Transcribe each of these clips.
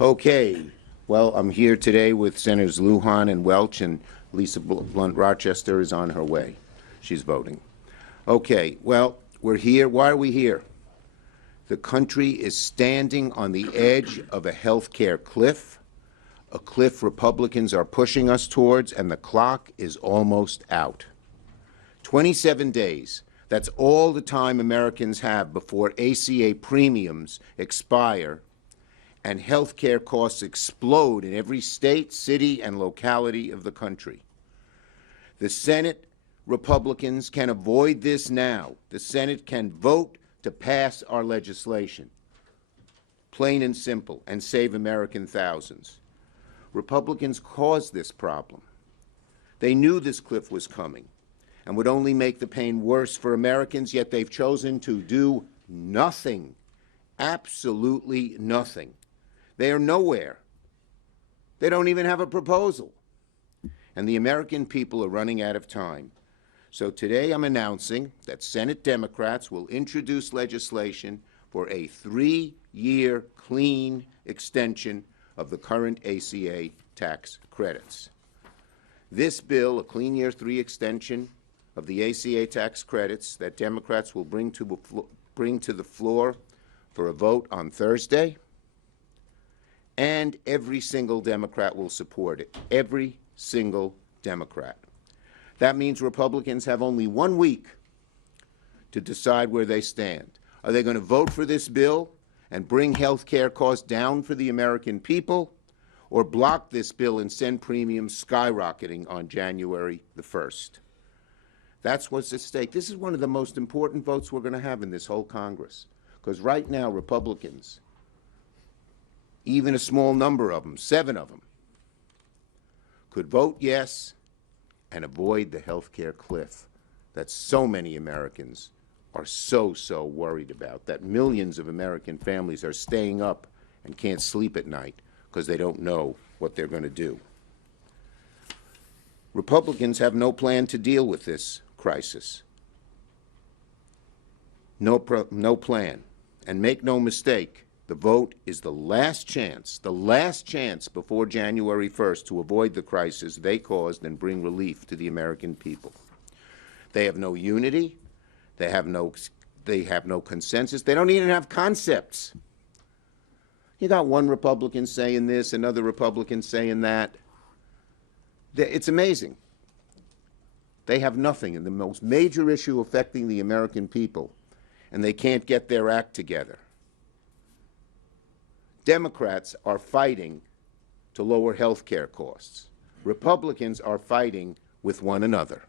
Okay, well, I'm here today with Senators Lujan and Welch, and Lisa Blunt Rochester is on her way. She's voting. Okay, well, we're here. Why are we here? The country is standing on the edge of a health care cliff, a cliff Republicans are pushing us towards, and the clock is almost out. 27 days. That's all the time Americans have before ACA premiums expire and health care costs explode in every state, city, and locality of the country. The Senate Republicans can avoid this now. The Senate can vote to pass our legislation, plain and simple, and save American thousands. Republicans caused this problem. They knew this cliff was coming and would only make the pain worse for Americans, yet they've chosen to do nothing, absolutely nothing. They are nowhere. They don't even have a proposal. And the American people are running out of time. So today I'm announcing that Senate Democrats will introduce legislation for a 3-year clean extension of the current ACA tax credits. This bill, a clean year 3 extension of the ACA tax credits that Democrats will bring to the floor for a vote on Thursday, and every single Democrat will support it. Every single Democrat. That means Republicans have only 1 week to decide where they stand. Are they going to vote for this bill and bring health care costs down for the American people, or block this bill and send premiums skyrocketing on January the 1st? That's what's at stake. This is one of the most important votes we're going to have in this whole Congress, because right now Republicans, even a small number of them, 7 of them, could vote yes and avoid the health care cliff that so many Americans are so worried about, that millions of American families are staying up and can't sleep at night because they don't know what they're going to do. Republicans have no plan to deal with this crisis. No plan. And make no mistake, the vote is the last chance before January 1st to avoid the crisis they caused and bring relief to the American people. They have no unity. They have no consensus. They don't even have concepts. You got one Republican saying this, another Republican saying that. It's amazing. They have nothing in the most major issue affecting the American people, and they can't get their act together. Democrats are fighting to lower health care costs. Republicans are fighting with one another.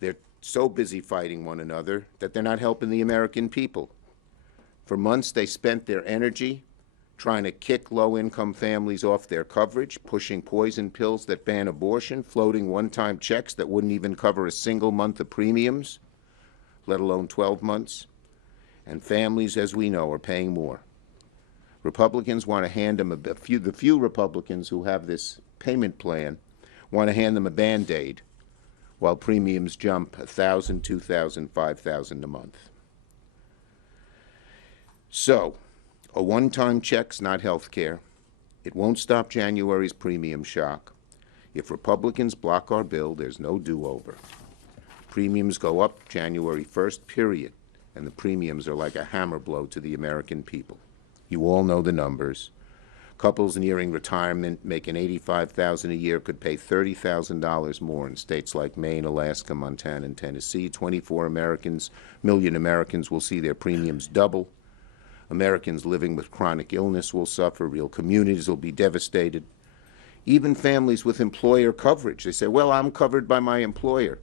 They're so busy fighting one another that they're not helping the American people. For months, they spent their energy trying to kick low-income families off their coverage, pushing poison pills that ban abortion, floating one-time checks that wouldn't even cover a single month of premiums, let alone 12 months. And families, as we know, are paying more. Republicans want to hand them the few Republicans who have this payment plan want to hand them a Band-Aid while premiums jump $1,000, $2,000, $5,000 a month. So, a one-time check's not health care. It won't stop January's premium shock. If Republicans block our bill, there's no do-over. Premiums go up January 1st, period, and the premiums are like a hammer blow to the American people. You all know the numbers. Couples nearing retirement making $85,000 a year could pay $30,000 more in states like Maine, Alaska, Montana, and Tennessee. 24 million Americans will see their premiums double. Americans living with chronic illness will suffer. Real communities will be devastated. Even families with employer coverage. They say, well, I'm covered by my employer.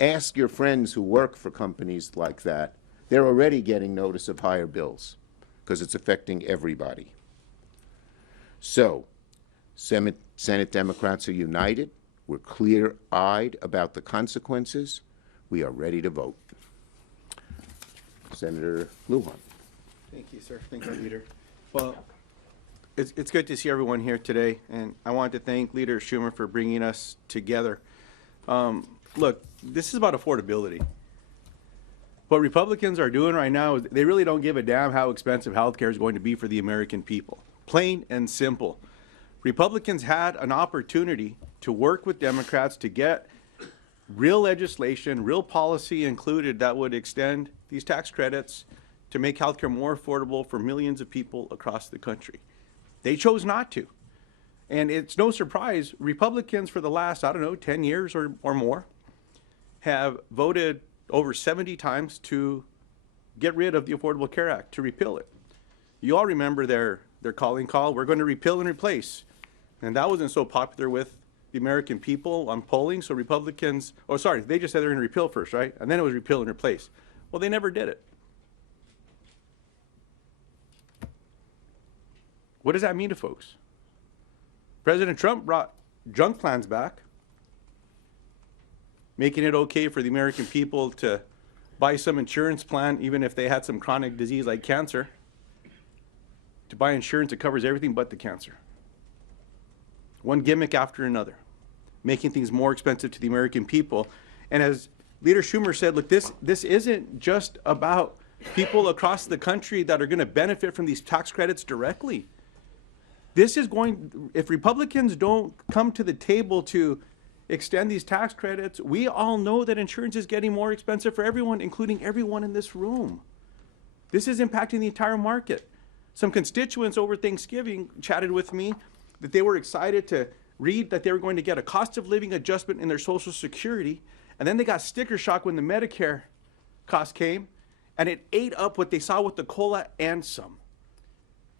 Ask your friends who work for companies like that. They're already getting notice of higher bills because it's affecting everybody. So, Senate Democrats are united. We're clear-eyed about the consequences. We are ready to vote. Senator Lujan. Thank you, sir. Thank you, Leader. Well, it's good to see everyone here today, and I want to thank Leader Schumer for bringing us together. Look, this is about affordability. What Republicans are doing right now is they really don't give a damn how expensive healthcare is going to be for the American people. Plain and simple. Republicans had an opportunity to work with Democrats to get real legislation, real policy included that would extend these tax credits to make healthcare more affordable for millions of people across the country. They chose not to. And it's no surprise, Republicans for the last, 10 years or more, have voted over 70 times to get rid of the Affordable Care Act, to repeal it. You all remember their calling call, we're going to repeal and replace. And that wasn't so popular with the American people on polling, so Republicans, they just said they're going to repeal first, right? And then it was repeal and replace. Well, they never did it. What does that mean to folks? President Trump brought junk plans back, making it okay for the American people to buy some insurance plan, even if they had some chronic disease like cancer, to buy insurance that covers everything but the cancer. One gimmick after another, making things more expensive to the American people. And as Leader Schumer said, look, this isn't just about people across the country that are going to benefit from these tax credits directly. This is going, if Republicans don't come to the table to extend these tax credits, we all know that insurance is getting more expensive for everyone, including everyone in this room. This is impacting the entire market. Some constituents over Thanksgiving chatted with me that they were excited to read that they were going to get a cost of living adjustment in their Social Security, and then they got sticker shock when the Medicare cost came, and it ate up what they saw with the COLA and some.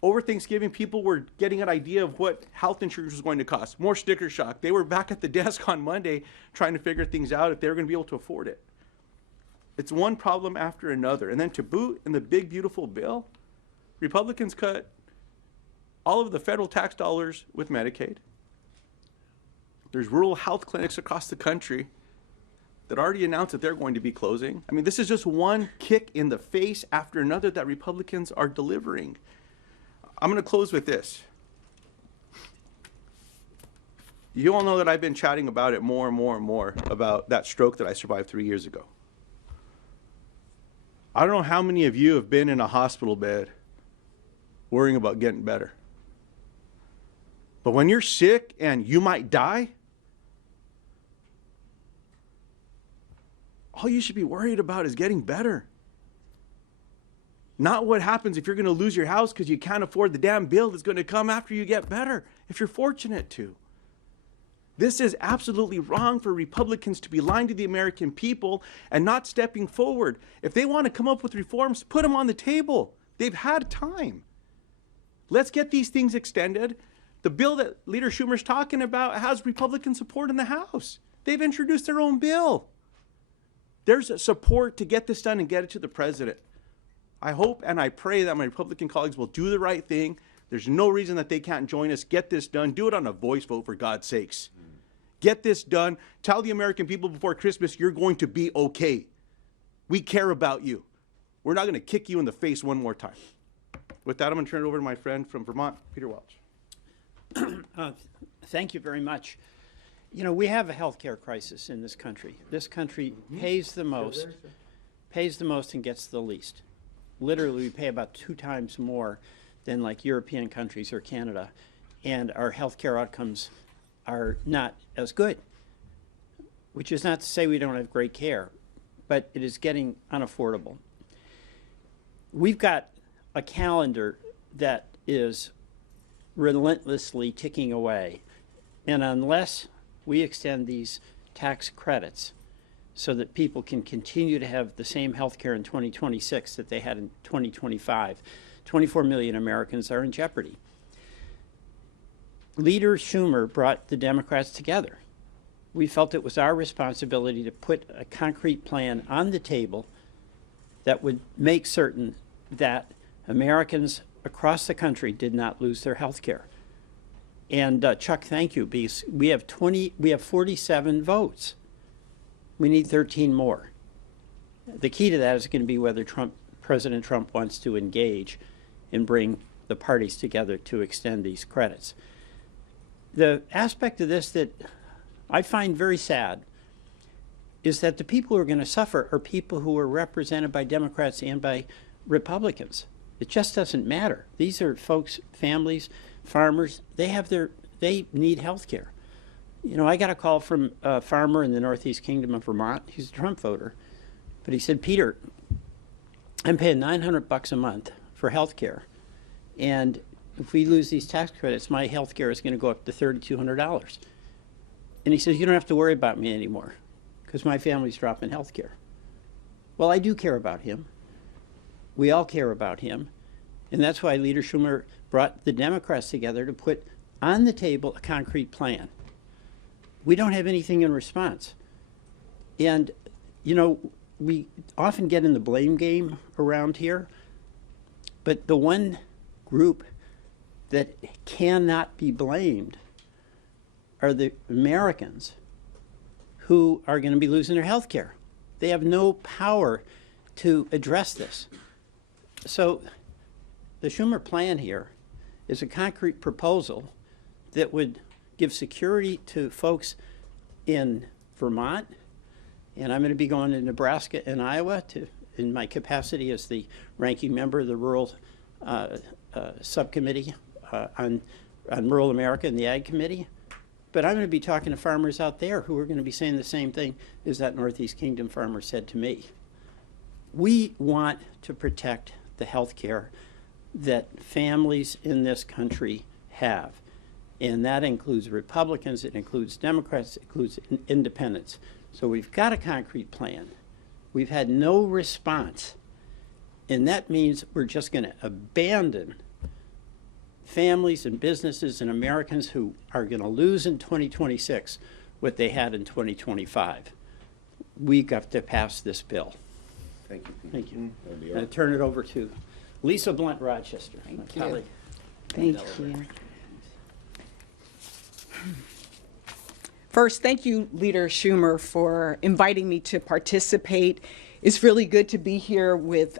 Over Thanksgiving, people were getting an idea of what health insurance was going to cost. More sticker shock. They were back at the desk on Monday trying to figure things out if they were going to be able to afford it. It's one problem after another. And then to boot, in the big, beautiful bill, Republicans cut all of the federal tax dollars with Medicaid. There's rural health clinics across the country that already announced that they're going to be closing. I mean, this is just one kick in the face after another that Republicans are delivering. I'm going to close with this. You all know that I've been chatting about it more and more and more about that stroke that I survived 3 years ago. I don't know how many of you have been in a hospital bed worrying about getting better. But when you're sick and you might die, all you should be worried about is getting better. Not what happens if you're going to lose your house because you can't afford the damn bill that's going to come after you get better, if you're fortunate to. This is absolutely wrong for Republicans to be lying to the American people and not stepping forward. If they want to come up with reforms, put them on the table. They've had time. Let's get these things extended. The bill that Leader Schumer's talking about has Republican support in the House. They've introduced their own bill. There's support to get this done and get it to the president. I hope and I pray that my Republican colleagues will do the right thing. There's no reason that they can't join us. Get this done. Do it on a voice vote, for God's sakes. Get this done. Tell the American people before Christmas, you're going to be okay. We care about you. We're not going to kick you in the face one more time. With that, I'm going to turn it over to my friend from Vermont, Peter Welch. Thank you very much. You know, we have a healthcare crisis in this country. This country pays the most and gets the least. Literally, we pay about 2 times more than like European countries or Canada, and our healthcare outcomes are not as good, which is not to say we don't have great care, but it is getting unaffordable. We've got a calendar that is relentlessly ticking away, and unless we extend these tax credits so that people can continue to have the same health care in 2026 that they had in 2025, 24 million Americans are in jeopardy. Leader Schumer brought the Democrats together. We felt it was our responsibility to put a concrete plan on the table that would make certain that Americans across the country did not lose their health care. And Chuck, thank you, because we have 47 votes. We need 13 more. The key to that is going to be whether President Trump wants to engage and bring the parties together to extend these credits. The aspect of this that I find very sad is that the people who are going to suffer are people who are represented by Democrats and by Republicans. It just doesn't matter. These are folks, families, farmers, they need health care. You know, I got a call from a farmer in the Northeast Kingdom of Vermont. He's a Trump voter. But he said, Peter, I'm paying $900 a month for health care. And if we lose these tax credits, my health care is going to go up to $3,200. And he says, you don't have to worry about me anymore because my family's dropping health care. Well, I do care about him. We all care about him. And that's why Leader Schumer brought the Democrats together to put on the table a concrete plan. We don't have anything in response. And, you know, we often get in the blame game around here, but the one group that cannot be blamed are the Americans who are going to be losing their health care. They have no power to address this. So the Schumer plan here is a concrete proposal that would give security to folks in Vermont, and I'm going to be going to Nebraska and Iowa in my capacity as the ranking member of the Rural Subcommittee on Rural America and the Ag Committee. But I'm going to be talking to farmers out there who are going to be saying the same thing as that Northeast Kingdom farmer said to me. We want to protect the health care that families in this country have. And that includes Republicans, it includes Democrats, it includes independents. So we've got a concrete plan. We've had no response. And that means we're just going to abandon families and businesses and Americans who are going to lose in 2026 what they had in 2025. We've got to pass this bill. Thank you. Thank you. I'm going to turn it over to Lisa Blunt Rochester. Thank you. Colleague. Thank you. First, thank you, Leader Schumer, for inviting me to participate. It's really good to be here with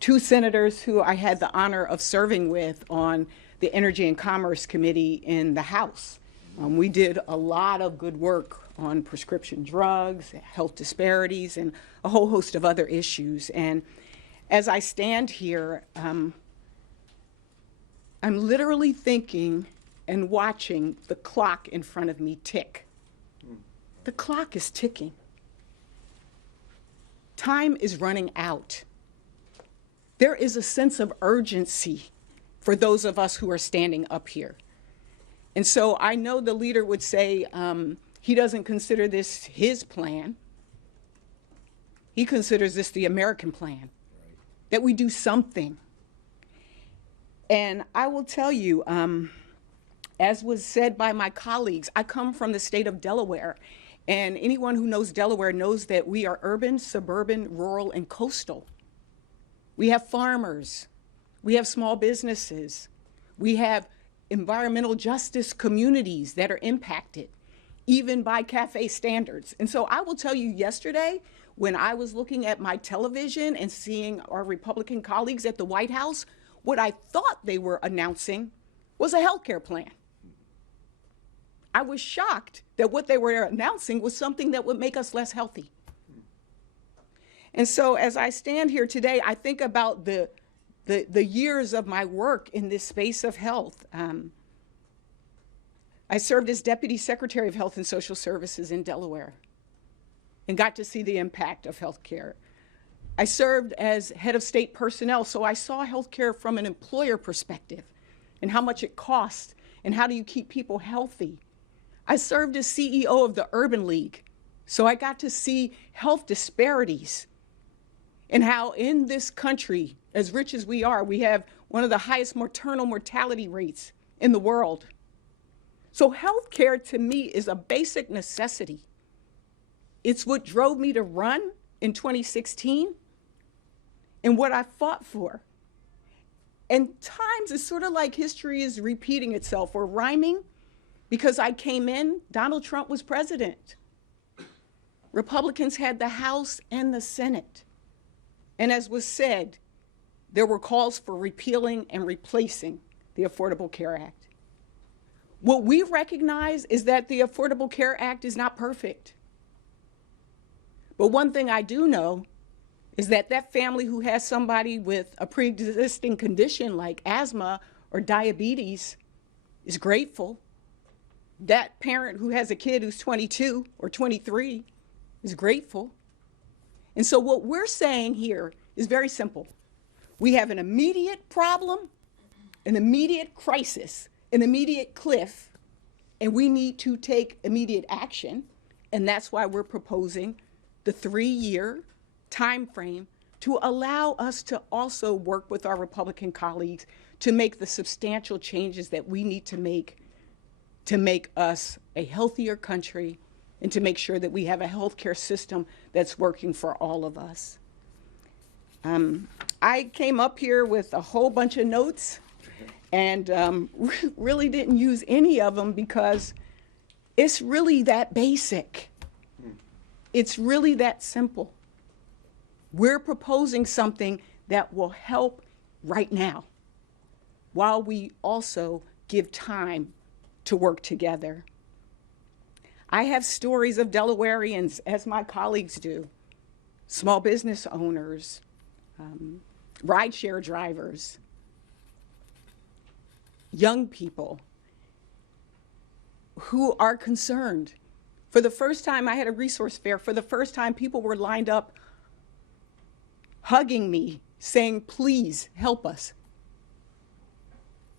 two senators who I had the honor of serving with on the Energy and Commerce Committee in the House. We did a lot of good work on prescription drugs, health disparities, and a whole host of other issues. And as I stand here, I'm literally thinking and watching the clock in front of me tick. The clock is ticking. Time is running out. There is a sense of urgency for those of us who are standing up here. And so I know the leader would say he doesn't consider this his plan. He considers this the American plan, that we do something. And I will tell you, as was said by my colleagues, I come from the state of Delaware. And anyone who knows Delaware knows that we are urban, suburban, rural, and coastal. We have farmers. We have small businesses. We have environmental justice communities that are impacted, even by CAFE standards. And so I will tell you, yesterday, when I was looking at my television and seeing our Republican colleagues at the White House, what I thought they were announcing was a healthcare plan. I was shocked that what they were announcing was something that would make us less healthy. And so as I stand here today, I think about the years of my work in this space of health. I served as Deputy Secretary of Health and Social Services in Delaware and got to see the impact of healthcare. I served as head of state personnel, so I saw healthcare from an employer perspective and how much it costs and how do you keep people healthy. I served as CEO of the Urban League, so I got to see health disparities and how in this country, as rich as we are, we have one of the highest maternal mortality rates in the world. So healthcare to me is a basic necessity. It's what drove me to run in 2016 and what I fought for. And times it's sort of like history is repeating itself or rhyming. Because I came in, Donald Trump was president. Republicans had the House and the Senate. And as was said, there were calls for repealing and replacing the Affordable Care Act. What we recognize is that the Affordable Care Act is not perfect. But one thing I do know is that that family who has somebody with a pre-existing condition like asthma or diabetes is grateful. That parent who has a kid who's 22 or 23 is grateful. And so what we're saying here is very simple. We have an immediate problem, an immediate crisis, an immediate cliff, and we need to take immediate action. And that's why we're proposing the 3-year time frame to allow us to also work with our Republican colleagues to make the substantial changes that we need to make us a healthier country and to make sure that we have a healthcare system that's working for all of us. I came up here with a whole bunch of notes and really didn't use any of them because it's really that basic. It's really that simple. We're proposing something that will help right now while we also give time to work together. I have stories of Delawareans, as my colleagues do, small business owners, rideshare drivers, young people who are concerned. For the first time, I had a resource fair. For the first time, people were lined up hugging me, saying, please help us.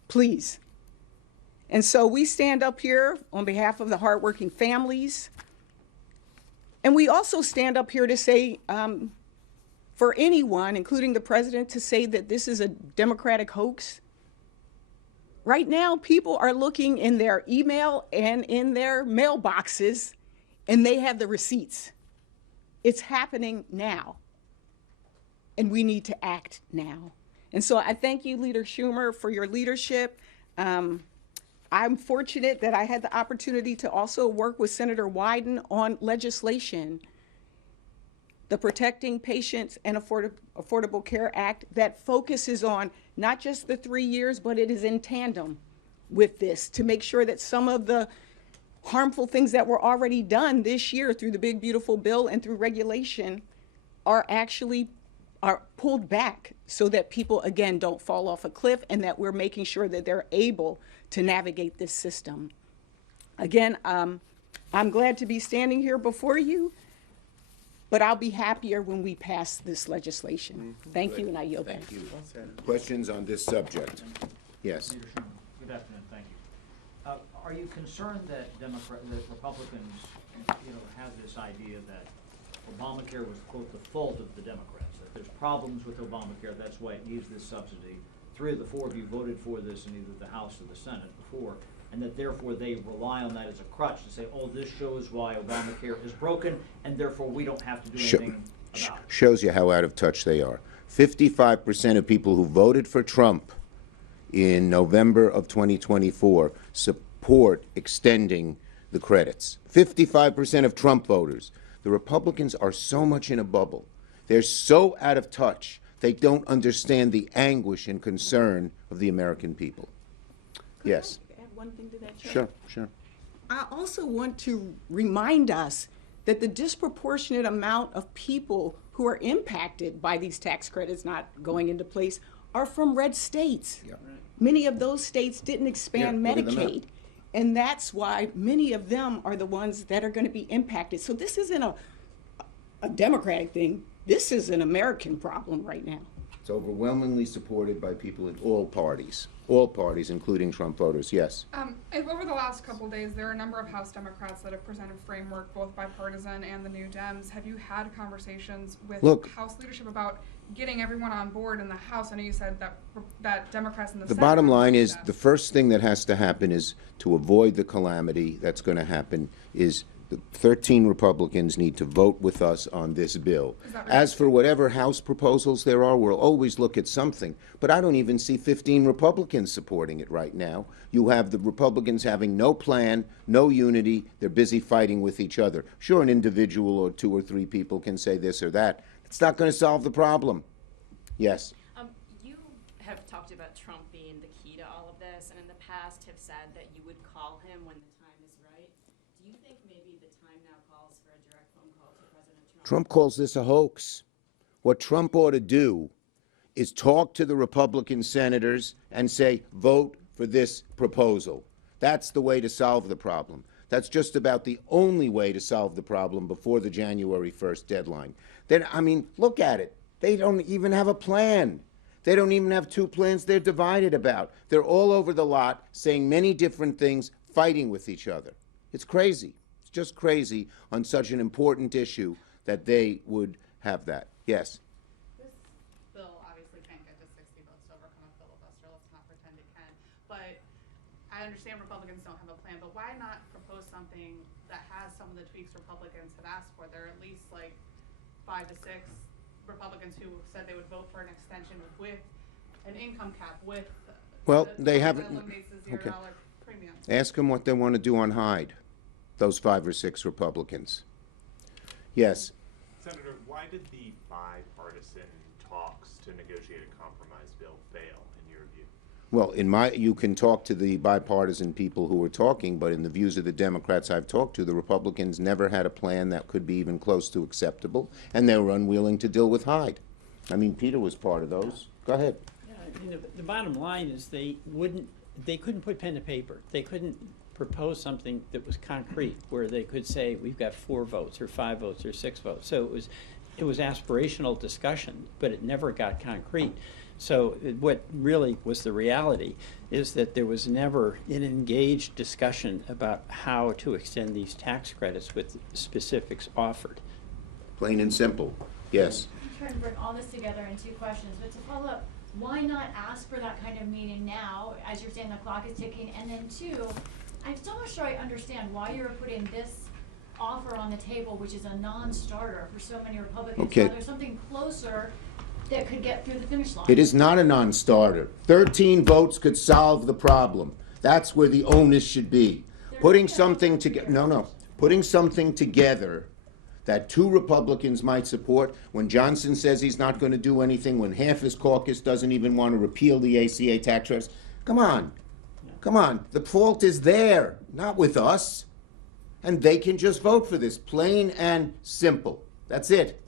Please. And so we stand up here on behalf of the hardworking families. And we also stand up here to say, for anyone, including the president, to say that this is a Democratic hoax. Right now, people are looking in their email and in their mailboxes, and they have the receipts. It's happening now, and we need to act now. And so I thank you, Leader Schumer, for your leadership. I'm fortunate that I had the opportunity to also work with Senator Wyden on legislation, the Protecting Patients and Affordable Care Act, that focuses on not just the 3 years, but it is in tandem with this to make sure that some of the harmful things that were already done this year through the Big Beautiful Bill and through regulation are pulled back so that people, again, don't fall off a cliff and that we're making sure that they're able to navigate this system. Again, I'm glad to be standing here before you, but I'll be happier when we pass this legislation. Thank you, and I yield back. Thank you. Questions on this subject? Yes. Leader Schumer, good afternoon, thank you. Are you concerned that Republicans, have this idea that Obamacare was, quote, the fault of the Democrats, that there's problems with Obamacare, that's why it needs this subsidy? 3 of the 4 of you voted for this in either the House or the Senate before, and that therefore they rely on that as a crutch to say, oh, this shows why Obamacare is broken, and therefore we don't have to do anything about it. Shows you how out of touch they are. 55% of people who voted for Trump in November of 2024 support extending the credits. 55% of Trump voters. The Republicans are so much in a bubble. They're so out of touch. They don't understand the anguish and concern of the American people. Yes. Could I add one thing to that, Chair? Sure, sure. I also want to remind us that the disproportionate amount of people who are impacted by these tax credits not going into place are from red states. Yeah. Many of those states didn't expand Yeah, look at them Medicaid. And that's why many of them are the ones that are going to be impacted. So this isn't a Democratic thing. This is an American problem right now. It's overwhelmingly supported by people in all parties, including Trump voters. Yes. Over the last couple of days, there are a number of House Democrats that have presented framework, both bipartisan and the New Dems. Have you had conversations with House leadership about getting everyone on board in the House? I know you said that Democrats in the Senate. The bottom line is the first thing that has to happen is to avoid the calamity that's going to happen is the 13 Republicans need to vote with us on this bill. Right? As for whatever House proposals there are, we'll always look at something. But I don't even see 15 Republicans supporting it right now. You have the Republicans having no plan, no unity. They're busy fighting with each other. Sure, an individual or 2 or 3 people can say this or that. It's not going to solve the problem. Yes. You have talked about Trump being the key to all of this, and in the past have said that you would call him when the time is right. Do you think maybe the time now calls for a direct phone call to President Trump Trump calls this a hoax. What Trump ought to do is talk to the Republican senators and say, vote for this proposal. That's the way to solve the problem. That's just about the only way to solve the problem before the January 1st deadline. Then, I mean, look at it. They don't even have a plan. They don't even have two plans they're divided about. They're all over the lot saying many different things, fighting with each other. It's crazy. It's just crazy on such an important issue that they would have that. Yes? This bill obviously can't get to 60 votes to overcome a filibuster. Let's not pretend it can. But I understand Republicans don't have a plan, but why not propose something that has some of the tweaks Republicans have asked for? There are at least like 5 to 6 Republicans who said they would vote for an extension with an income cap, with Well, the they that haven't. eliminates the $0 Okay. premium. Ask them what they want to do on Hyde, those 5 or 6 Republicans. Yes. Senator, why did the bipartisan talks to negotiate a compromise bill fail, in your view? Well, you can talk to the bipartisan people who were talking, but in the views of the Democrats I've talked to, the Republicans never had a plan that could be even close to acceptable, and they were unwilling to deal with Hyde. I mean, Peter was part of those. Go ahead. Yeah, I mean, the bottom line is they couldn't put pen to paper. They couldn't propose something that was concrete, where they could say, we've got 4 votes, or 5 votes, or 6 votes. So it was aspirational discussion, but it never got concrete. So what really was the reality is that there was never an engaged discussion about how to extend these tax credits with specifics offered. Plain and simple. Yes. I'm trying to bring all this together in 2 questions, but to follow up, why not ask for that kind of meeting now, as you're saying the clock is ticking? And then 2, I'm still not sure I understand why you're putting this offer on the table, which is a non-starter for so many Republicans. Okay. Now there's something closer that could get through the finish line. It is not a non-starter. 13 votes could solve the problem. That's where the onus should be. Putting something together, putting something together that 2 Republicans might support when Johnson says he's not going to do anything, when half his caucus doesn't even want to repeal the ACA tax credits. Come on. Come on. The fault is there, not with us. And they can just vote for this, plain and simple. That's it.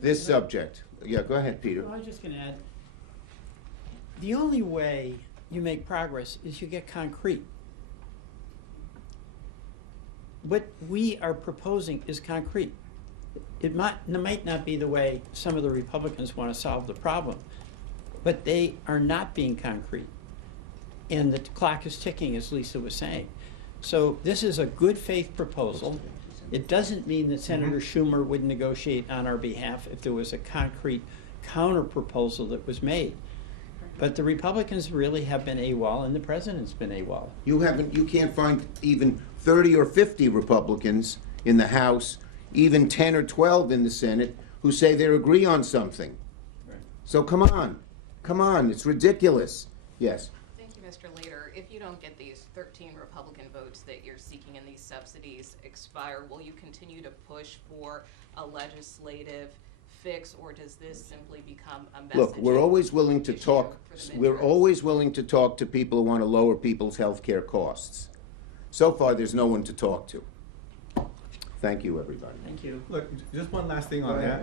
This subject. Yeah, go ahead, Peter. Well, I was just going to add, the only way you make progress is you get concrete. What we are proposing is concrete. It might not be the way some of the Republicans want to solve the problem, but they are not being concrete. And the clock is ticking, as Lisa was saying. So this is a good faith proposal. It doesn't mean that Senator Schumer would negotiate on our behalf if there was a concrete counter proposal that was made. But the Republicans really have been AWOL, and the president's been AWOL. You can't find even 30 or 50 Republicans in the House, even 10 or 12 in the Senate, who say they agree on something. Right. So come on, it's ridiculous. Yes. Thank you, Mr. Leader. If you don't get these 13 Republican votes that you're seeking in these subsidies expire, will you continue to push for a legislative fix, or does this simply become a message? Look, we're always willing to talk. We're always willing to talk to people who want to lower people's health care costs. So far, there's no one to talk to. Thank you, everybody. Thank you. Look, just one last thing on that.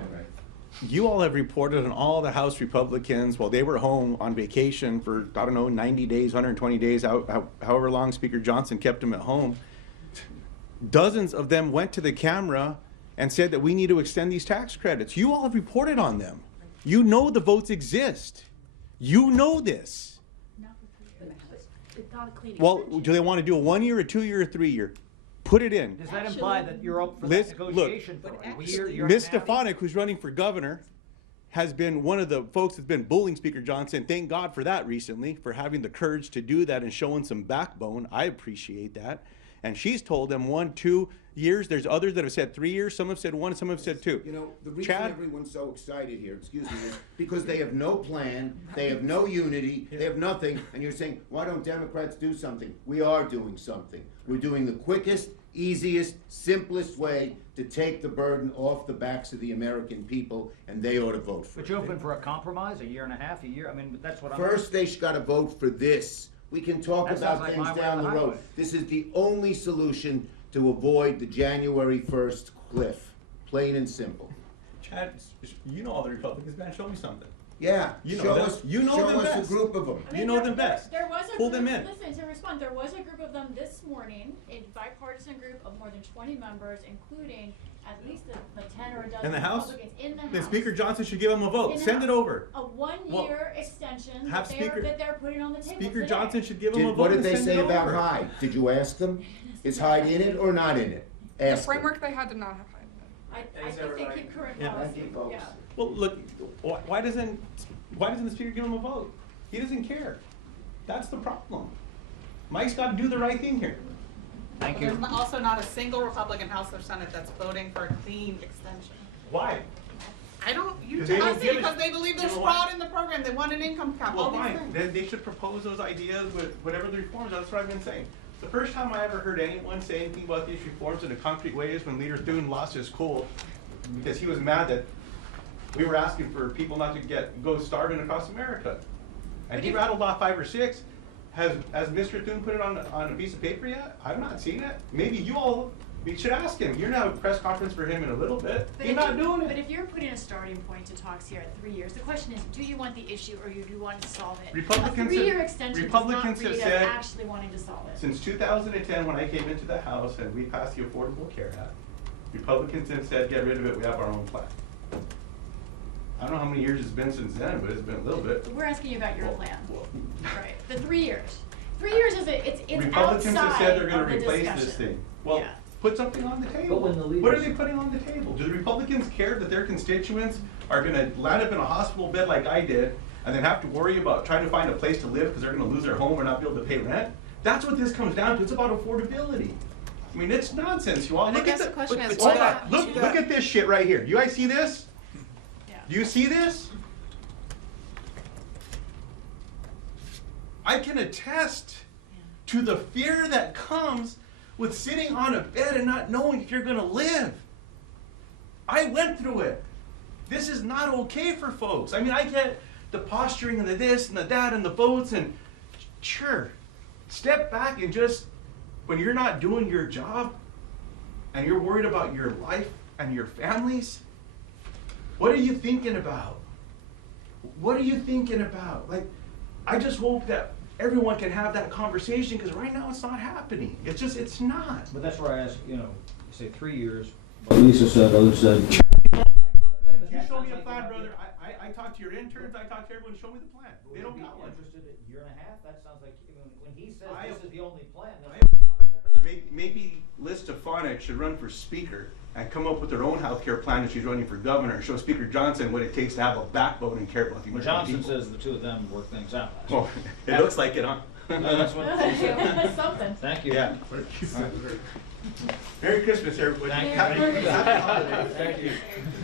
You all have reported on all the House Republicans while they were home on vacation for, I don't know, 90 days, 120 days, however long Speaker Johnson kept them at home. Dozens of them went to the camera and said that we need to extend these tax credits. You all have reported on them. You know the votes exist. You know this. It's not a clean Well, extension. do they want to do a 1 year, a 2 year, or 3 year? Put it in. Does that imply that you're up for Liz, that look, negotiation for a year? Ms. Stefanik, who's running for governor, has been one of the folks that's been bullying Speaker Johnson. Thank God for that recently, for having the courage to do that and showing some backbone. I appreciate that. And she's told them 1, 2 years. There's others that have said 3 years. Some have said 1, some have said 2. You know, the reason everyone's so excited here, excuse me, is because they have no plan, they have no unity, they have nothing, and you're saying, why don't Democrats do something? We are doing something. We're doing the quickest, easiest, simplest way to take the burden off the backs of the American people, and they ought to vote for it. But you're open for a compromise, a year and a half, a year? I mean, that's what I'm... First, they got to vote for this. We can talk That sounds about like things my way down or the the road. highway. This is the only solution to avoid the January 1st cliff. plain and simple. Chad, you know all the Republicans, man, show me something. Yeah, You know show them. us, You know show them us best. a group of them. I mean, You know them best. There was a Pull group, them in. listen, to respond, there was a group of them this morning, a bipartisan group of more than 20 members, including at least a 10 or a dozen In the House? Republicans in the House. Then Speaker Johnson should give them a vote. In the Send it House. over. A one-year extension have that they're putting on the table Speaker today. Johnson should give them a vote. What did and they send say it about over. Hyde? Did you ask them? Is Hyde in it or not in it? The Ask them. framework they had did not have Hyde in it. I think they keep current Yeah. policy, Thank you, folks. yeah. Well, look, why doesn't the Speaker give him a vote? He doesn't care. That's the problem. Mike's got to do the right thing here. But there's also not a single Republican House or Senate that's voting for a clean extension. Why? I don't, you 'Cause they tell don't us give a because they believe there's You know what? fraud in the program, they want an income cap, all Well, these fine. things. Then they should propose those ideas with whatever the reforms are. That's what I've been saying. The first time I ever heard anyone say anything about these reforms in a concrete way is when Leader Thune lost his cool because he was mad that we were asking for people not to go starving across America. And he rattled off 5 or 6. Has Mr. Thune put it on a piece of paper yet? I've not seen it. Maybe we should ask him. You're gonna have a press conference for him in a little bit. But He's if not you- doing But it. if you're putting a starting point to talks here at 3 years, the question is, do you want the issue or do you want to solve it? Republicans A 3-year have- extension does Republicans not have read as said- actually wanting to solve it. Since 2010, when I came into the House and we passed the Affordable Care Act, Republicans have said, get rid of it, we have our own plan. I don't know how many years it's been since then, but it's been a little bit. We're asking you about your plan. Well, Right, the 3 years. 3 years is it's Republicans have said they're outside gonna of the replace this discussion. thing. Well, Yeah. put something on the table. when the What are leaders- they putting on the table? Do the Republicans care that their constituents are gonna land up in a hospital bed like I did, and then have to worry about trying to find a place to live because they're gonna lose their home or not be able to pay rent? That's what this comes down to. It's about affordability. I mean, it's nonsense, you all. And I Look at guess the question is, hold why on. not- Look at this shit right here. You guys see this? Yeah. Do you see this? I can attest to the fear that comes with sitting on a bed and not knowing if you're gonna live. I went through it. This is not okay for folks. I mean, I get the posturing and the this and the that and the votes and sure, step back and just, when you're not doing your job and you're worried about your life and your families, what are you thinking about? What are you thinking about? Like, I just hope that everyone can have that conversation because right now it's not happening. It's not. But that's where I ask, you say 3 years. Lisa said, others said. You show me a plan, brother. I talk to your interns, I talk to everyone, show me the plan. They don't got one. Interested in a year and a half? That sounds like, when he says I- this is the only plan, I- that's. Maybe Liz Stefanik should run for speaker and come up with her own healthcare plan if she's running for governor and show Speaker Johnson what it takes to have a backbone and care about the Well, American Johnson people. says the two of them work things out. Well, it looks like it, huh? No, that's what she said. Something. Thank you. Yeah. Merry Christmas, everybody. Thank you. Happy- Happy holidays. Thank you.